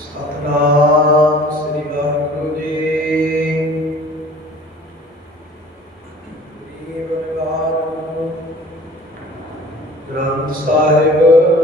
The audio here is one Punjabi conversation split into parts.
ਸਤਨਾਮ ਸ੍ਰੀ ਵਾਹਿਗੁਰੂ ਜੀ ਪ੍ਰੀਵਰਵਾਰੂ ਗ੍ਰੰਥ ਸਾਹਿਬ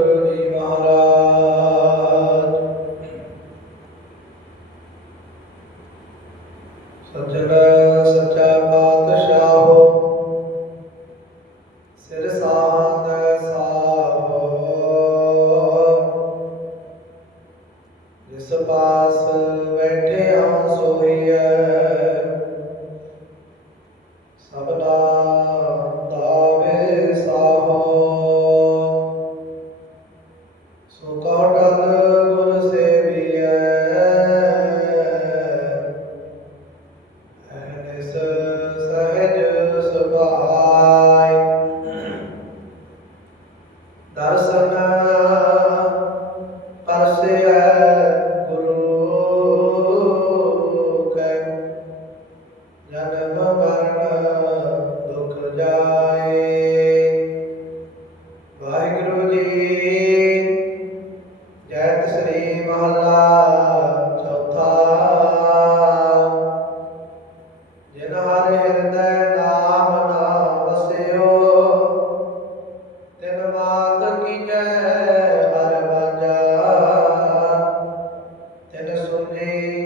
ਦਰਸ਼ਨ sole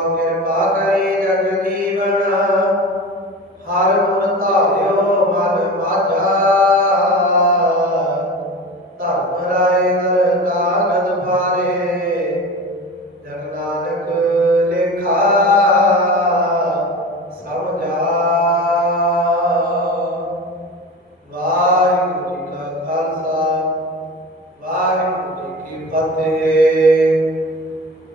রঙের বাগান